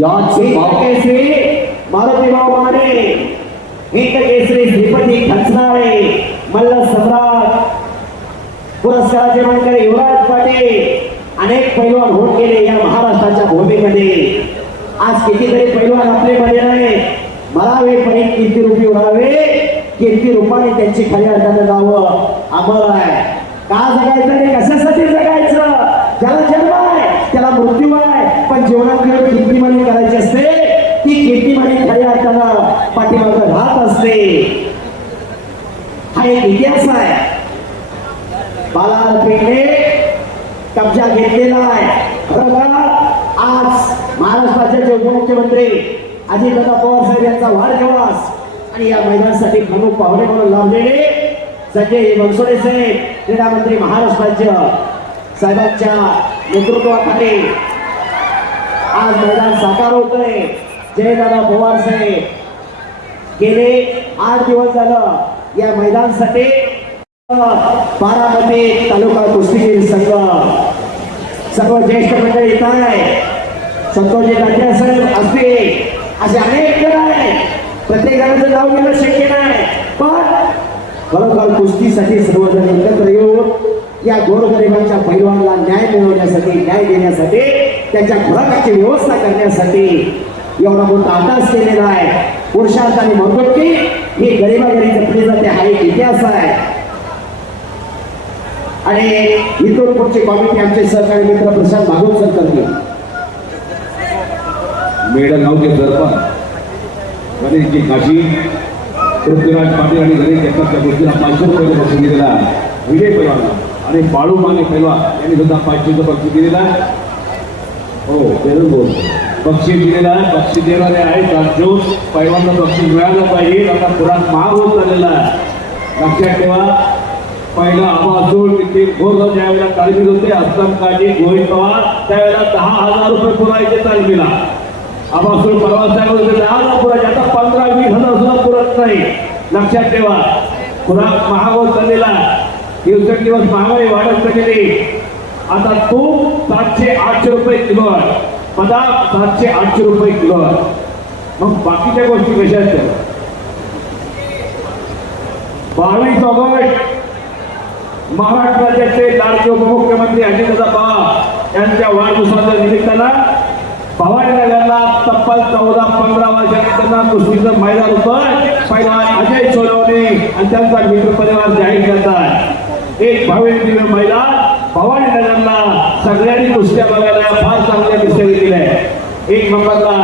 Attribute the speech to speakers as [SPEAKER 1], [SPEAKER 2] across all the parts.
[SPEAKER 1] याची केसरी मारुती भाऊ माने हिंद केसरी श्रीपती खचनाळे मल्ल सम्राट पुरस्काराचे मानकरी युवराज पाटील अनेक पैलवान होत गेले या महाराष्ट्राच्या भूमीमध्ये. आज कितीतरी पैलवान आपले मध्ये नाही मरावे पण कीर्ती रूपी उरावे कीर्ती रूपाने त्यांची खऱ्या अर्थानं नावं अमर आहे. का जगायचं आणि कशासाठी जगायचं ज्याला जन्म आहे त्याला मृत्यू आहे पण जीवनाकडे कीर्तिमानी करायची असते ती कीर्तिमानी खऱ्या अर्थानं पाठीमागं राहत असते हा एक इतिहास आहे बालारपीठने कब्जा घेतलेला आहे बरं का? आज राज्याचे उपमुख्यमंत्री अजितदादा पवार साहेब यांचा वाढदिवस आणि या महिलांसाठी प्रमुख पाहुणे म्हणून लाभलेले संजय बनसोडे साहेब क्रीडा मंत्री महाराष्ट्र राज्य साहेबांच्या नेतृत्वाखाली आज मैदान साकार होतोय जयदादा पवार साहेब. गेले आठ दिवस झालं या मैदानसाठी बारामती तालुका कुस्तीगीर संघ. सर्व ज्येष्ठ मंडळी इथं आहे संतोषजी टाकरे साहेब असतील असे अनेक जण आहेत. प्रत्येकाचं नाव घेणं शक्य नाही. पण खरोखर कुस्तीसाठी सर्वजण एकत्र येऊन या गोरगरिबांच्या पैलवानला न्याय मिळवण्यासाठी न्याय देण्यासाठी त्याच्या खुराकाची व्यवस्था करण्यासाठी एवढा मोठा अभ्यास केलेला आहे. पुरुषार्थ आणि म्हणतो की ही गरिबागरी जपली जाते हा एक इतिहास आहे. आणि इथून पुढची कॉमिटी आमचे सहकारी मित्र प्रशांत भागवत सर करतील
[SPEAKER 2] मेडल नव्हते सरपंच गणेशजी काशी पृथ्वीराज पाटील आणि गणेश एकत्र गोष्टीला पाचशे रुपये पक्ष दिलेला विजय पैलवान आणि बाळू माने पैलवा यांनी सुद्धा पाचशेचं पक्ष दिलेला हो तेच बोल. बक्षीस दिलेला आहे. बक्षीस देणारे आहेत. जो पैलवांना बक्षीस मिळालं पाहिजे. आता पुरात महाग होत चाललेला आहे. लक्षात ठेवा. पहिला आबासूळ तिथे गोरगाव ज्यावेळेला तालमीत होते अस्लम काजी गोविंद पवार त्यावेळेला दहा हजार रुपये पुरायचे तालमीला. आबासूळ परवा दहा पुरायचे आता पंधरा वीस हजार सुद्धा पुरत नाही. लक्षात ठेवा पुन्हा महाग होत चाललेला दिवसेंदिवस महागाई वाढत चाललेली आता तूप सातशे आठशे रुपये किलो आहे. पदार्थ सातशे आठशे रुपये किलो आहे. मग बाकीच्या गोष्टी कशा आहेत? बावीस ऑगस्ट महाराष्ट्र राज्याचे लाडके उपमुख्यमंत्री अजितदा पवार यांच्या वाढदिवसाच्या निमित्तानं भवानी तब्बल चौदा पंधरा वर्षानंतर कुस्तीचं मैदान होतं. पहिला अजय सोनवणे आणि त्यांचा मित्र परिवार जाहीर करतात. एक भव्य दिव्य महिला भवानी नगरला सगळ्यांनी कुस्त्या बघायला फार चांगल्या कुस्त्या दिलेल्या एक नंबरला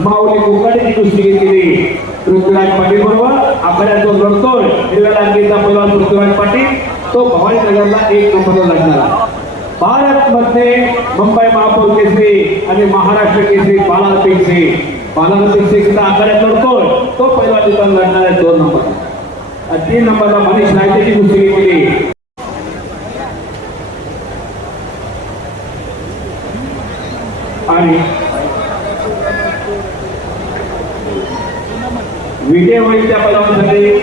[SPEAKER 2] माऊली कोकाडीची कुस्ती घेतलेली पृथ्वीराज पाटील बरोबर. आपल्या जो लढतोय हिरव्या लांबीचा पैलवान पृथ्वीराज पाटील तो भवानी नगरला एक नंबरला लागणार. भारत मध्ये मुंबई महापौर केसरी आणि महाराष्ट्र केसरी बालार पेक्षी बालार पेक्षे सुद्धा आखाड्यात लढतोय. तो पहिला तिथं लढणार आहे दोन नंबर. तीन नंबरला मनीष नायतेची कुस्ती केली. आणि विजय होईल त्या पैलवानासाठी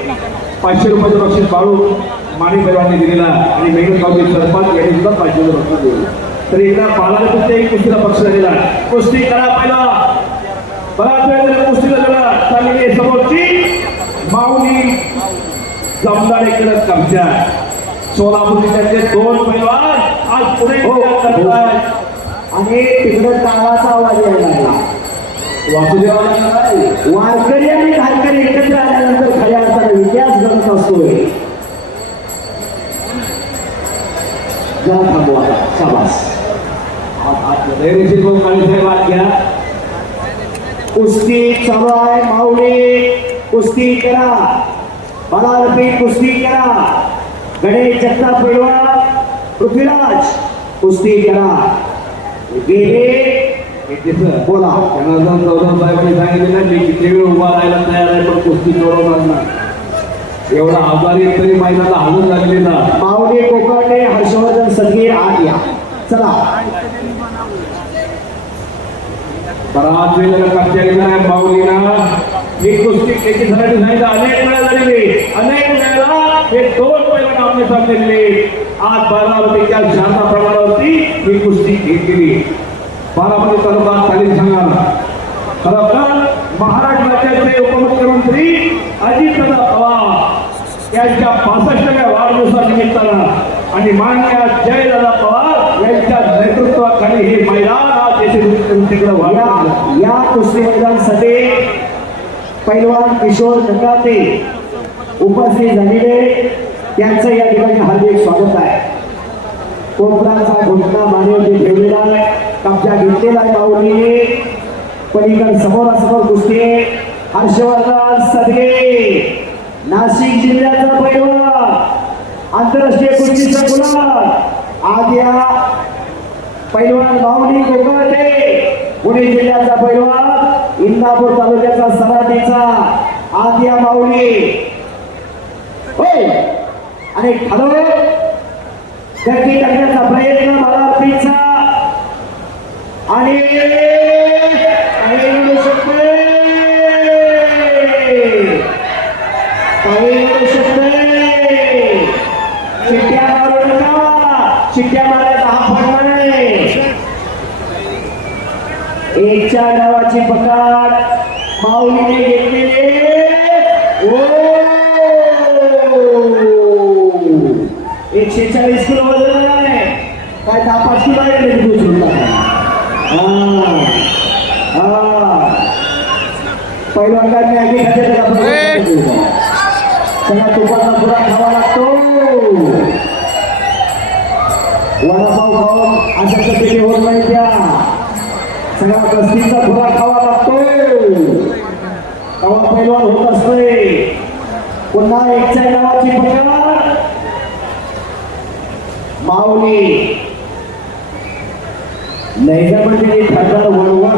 [SPEAKER 2] पाचशे रुपयाचं बक्षीस पाळून माने पैलवानने दिलेला आणि मेघन गावचे सरपंच यांनी सुद्धा रुपये बक्षीस दिले तर एकदा पालाला कुस्ती कुस्तीला बक्षीस दिलेला. कुस्ती करा पहिला. बराच वेळ झाला कुस्तीला गेला चाललेली समोरची माऊली जमदार एकच कब्जा. सोलापूरचे त्यांचे दोन पैलवान आज पुढे
[SPEAKER 1] हो, हो. आणि तिकडं टाळाचा आवाज यायला लागला.
[SPEAKER 2] वासुदेवाला.
[SPEAKER 1] वारकरी आणि धारकरी एकत्र आल्यानंतर खऱ्या अर्थाने इतिहास घडत असतोय. जरा थांबवा शाबास
[SPEAKER 2] धैर्यशील भाऊ काळेसाहेब आत घ्या
[SPEAKER 1] कुस्ती चालू आहे माऊली कुस्ती करा बलारपी कुस्ती करा गणेश जगताप पैलवान पृथ्वीराज कुस्ती करा गेले बोला
[SPEAKER 2] जनार्दन चौधरी साहेबांनी सांगितले ना मी किती वेळ उभा राहायला तयार आहे पण कुस्ती सोडवणार नाही एवढा आजारी तरी मैदानाला हलून लागले ना.
[SPEAKER 1] माऊली कोकणे हर्षवर्धन सगळी आत या चला.
[SPEAKER 2] बराच वेळ आहे माऊलीना ही कुस्ती त्याची झाली नाही अनेक वेळा झालेली अनेक वेळेला हे दोन पैलवान आपले सामने आज बारामतीच्या शांता प्रमाणावरती ही कुस्ती घेतलेली. बारामती तालुका तालीम संघाला खरं तर महाराष्ट्र राज्याचे उपमुख्यमंत्री अजितदादा पवार. यांच्या पासष्टव्या वाढदिवसानिमित्तानं आणि मान्य जयदादा पवार यांच्या नेतृत्वाखाली हे मैदान आज तिकडे
[SPEAKER 1] या या कुस्ती मैदानासाठी पैलवान किशोर नकाते उपस्थित झालेले त्यांचं या ठिकाणी हार्दिक स्वागत आहे. कोकणाचा घोषणा मान्यवरती ठेवलेला आहे कब्जा घेतलेला आहे माऊलीने पलीकडे समोरासमोर कुस्ती. हर्षवर्धन सदगे. नाशिक जिल्ह्याचा पैलवान आंतरराष्ट्रीय कुस्तीचा गुलाब आद्या पैलवान भावनी कोकळते पुणे जिल्ह्याचा पैलवान इंदापूर तालुक्याचा सराटीचा आद्या माऊली होय. आणि हॅलो गती टाकण्याचा प्रयत्न मला आणि शिट्ट्या मारायचा हा फळ नाही एकच्या गावाची पकड. माऊलीने घेतलेले. ओ! एकशे चाळीस किलो वजन आहे. काय दहा पाच किलो आहे तू हा. हा. पहिल्यांदा मॅगी खाते त्याला तुपाचा पुरा खावा लागतो. वडापाव खाऊन अशा पद्धतीने होत नाही त्या. सगळ्या कस्तीचा थोडा खावा लागतोय. तेव्हा पैलवान होत असतोय. पुन्हा एकच्या नावाची पकड. माऊली. लयजा म्हणजे ठरणार वळवळ